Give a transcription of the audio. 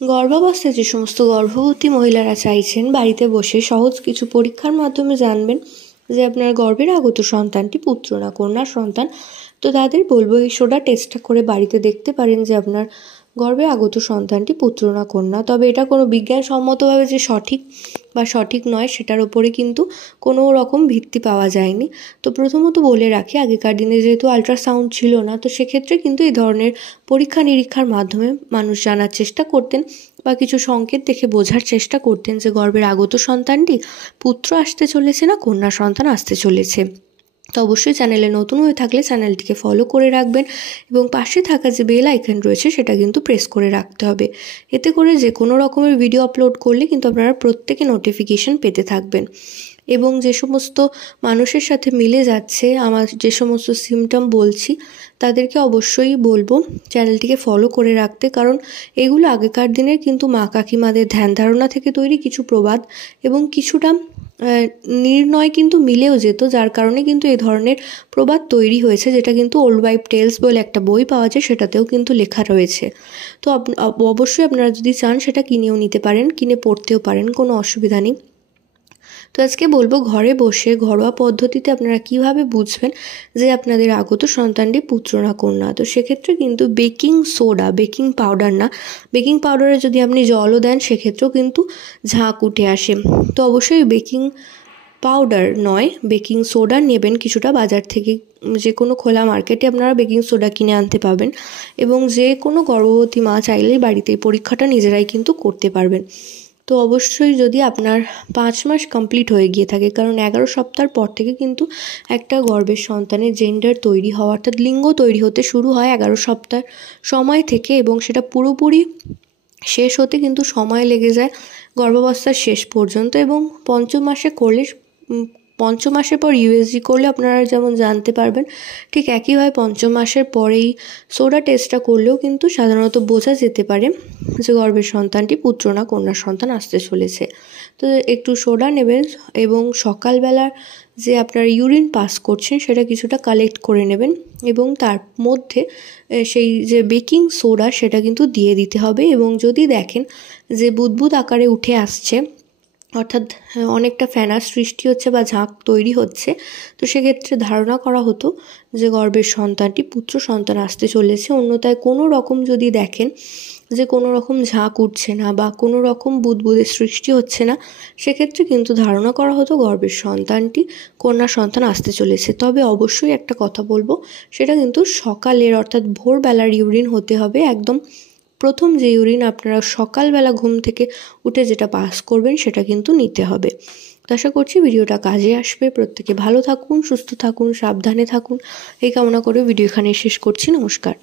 গর্ভাবস্থায় যে সমস্ত গর্ভবতী মহিলারা চাইছেন বাড়িতে বসে সহজ কিছু পরীক্ষার মাধ্যমে জানবেন যে আপনার গর্ভের আগত সন্তানটি পুত্র না কন্যা সন্তান, তো তাদের বলবো এই সোডা টেস্টটা করে বাড়িতে দেখতে পারেন যে আপনার গর্ভে আগত সন্তানটি পুত্র না কন্যা। তবে এটা কোনো বিজ্ঞানসম্মতভাবে যে সঠিক বা সঠিক নয় সেটার ওপরে কিন্তু কোনো রকম ভিত্তি পাওয়া যায়নি। তো প্রথমত বলে রাখি, আগেকার দিনে যেহেতু আল্ট্রাসাউন্ড ছিল না, তো সেক্ষেত্রে কিন্তু এই ধরনের পরীক্ষা নিরীক্ষার মাধ্যমে মানুষ জানার চেষ্টা করতেন বা কিছু সংকেত দেখে বোঝার চেষ্টা করতেন যে গর্ভের আগত সন্তানটি পুত্র আসতে চলেছে না কন্যা সন্তান আসতে চলেছে। তো অবশ্যই চ্যানেলে নতুন হয়ে থাকলে চ্যানেলটিকে ফলো করে রাখবেন এবং পাশে থাকা যে বেল আইকন রয়েছে সেটা কিন্তু প্রেস করে রাখতে হবে। এতে করে যে কোনো রকমের ভিডিও আপলোড করলে কিন্তু আপনারা প্রত্যেকে নোটিফিকেশন পেতে থাকবেন। এবং যে সমস্ত মানুষের সাথে মিলে যাচ্ছে আমার যে সমস্ত সিমটম বলছি, তাদেরকে অবশ্যই বলবো চ্যানেলটিকে ফলো করে রাখতে, কারণ এগুলো আগেকার দিনের কিন্তু মা কাকিমাদের ধ্যান ধারণা থেকে তৈরি কিছু প্রবাদ এবং কিছুটা নির্ণয় কিন্তু মিলেও যেত, যার কারণে কিন্তু এই ধরনের প্রবাদ তৈরি হয়েছে, যেটা কিন্তু ওল্ড ওয়াইফ টেলস বলে একটা বই পাওয়া যায়, সেটাতেও কিন্তু লেখা রয়েছে। তো অবশ্যই আপনারা যদি চান সেটা কিনেও নিতে পারেন, কিনে পড়তেও পারেন, কোনো অসুবিধা নেই। তো আজকে বলবো ঘরে বসে ঘরোয়া পদ্ধতিতে আপনারা কিভাবে বুঝবেন যে আপনাদের আগত সন্তানটি পুত্র না কন্যা। তো সেক্ষেত্রে কিন্তু বেকিং সোডা, বেকিং পাউডার না, বেকিং পাউডারে যদি আপনি জলও দেন সেক্ষেত্রেও কিন্তু ঝাঁক উঠে আসে। তো অবশ্যই বেকিং পাউডার নয়, বেকিং সোডা নেবেন কিছুটা বাজার থেকে, যে কোনো খোলা মার্কেটে আপনারা বেকিং সোডা কিনে আনতে পাবেন এবং যে কোনো গর্ভবতী মা চাইলেই বাড়িতে এই পরীক্ষাটা নিজেরাই কিন্তু করতে পারবেন। তো অবশ্যই যদি আপনার 5 মাস কমপ্লিট হয়ে গিয়ে থাকে, কারণ 11 সপ্তাহ পর থেকে কিন্তু একটা গর্ভের সন্তানের জেন্ডার তৈরি হওয়া অর্থাৎ লিঙ্গ তৈরি হতে শুরু হয় 11 সপ্তাহ সময় থেকে, এবং সেটা পুরোপুরি শেষ হতে কিন্তু সময় লেগে যায় গর্ভাবস্থার শেষ পর্যন্ত। এবং পঞ্চম মাসে করলে পঞ্চম মাসের পর ইউএসজি করলে আপনারা যেমন জানতে পারবেন, ঠিক একইভাবে পঞ্চম মাসের পরেই সোডা টেস্টটা করলেও কিন্তু সাধারণত বোঝা যেতে পারে যে গর্ভের সন্তানটি পুত্র না কন্যা সন্তান আসতে চলেছে। তো একটু সোডা নেবেন এবং সকালবেলার যে আপনার ইউরিন পাস করছেন সেটা কিছুটা কালেক্ট করে নেবেন এবং তার মধ্যে সেই যে বেকিং সোডা সেটা কিন্তু দিয়ে দিতে হবে। এবং যদি দেখেন যে বুদবুদ আকারে উঠে আসছে, অর্থাৎ অনেকটা ফেনার সৃষ্টি হচ্ছে বা ঝাঁক তৈরি হচ্ছে, তো সেক্ষেত্রে ধারণা করা হতো যে গর্ভের সন্তানটি পুত্র সন্তান আসতে চলেছে। অন্যথায় কোনো রকম যদি দেখেন যে কোনো রকম ঝাঁক উঠছে না বা কোনো রকম বুদবুদের সৃষ্টি হচ্ছে না, সেক্ষেত্রে কিন্তু ধারণা করা হতো গর্ভের সন্তানটি কন্যা সন্তান আসতে চলেছে। তবে অবশ্যই একটা কথা বলবো, সেটা কিন্তু সকালের অর্থাৎ ভোরবেলার ইউরিন হতে হবে। একদম প্রথম যে ইউরিন আপনারা সকালবেলা ঘুম থেকে উঠে যেটা পাস করবেন সেটা কিন্তু নিতে হবে। তো আশা করছি ভিডিওটা কাজে আসবে। প্রত্যেকে ভালো থাকুন, সুস্থ থাকুন, সাবধানে থাকুন, এই কামনা করে ভিডিও এখানে শেষ করছি। নমস্কার।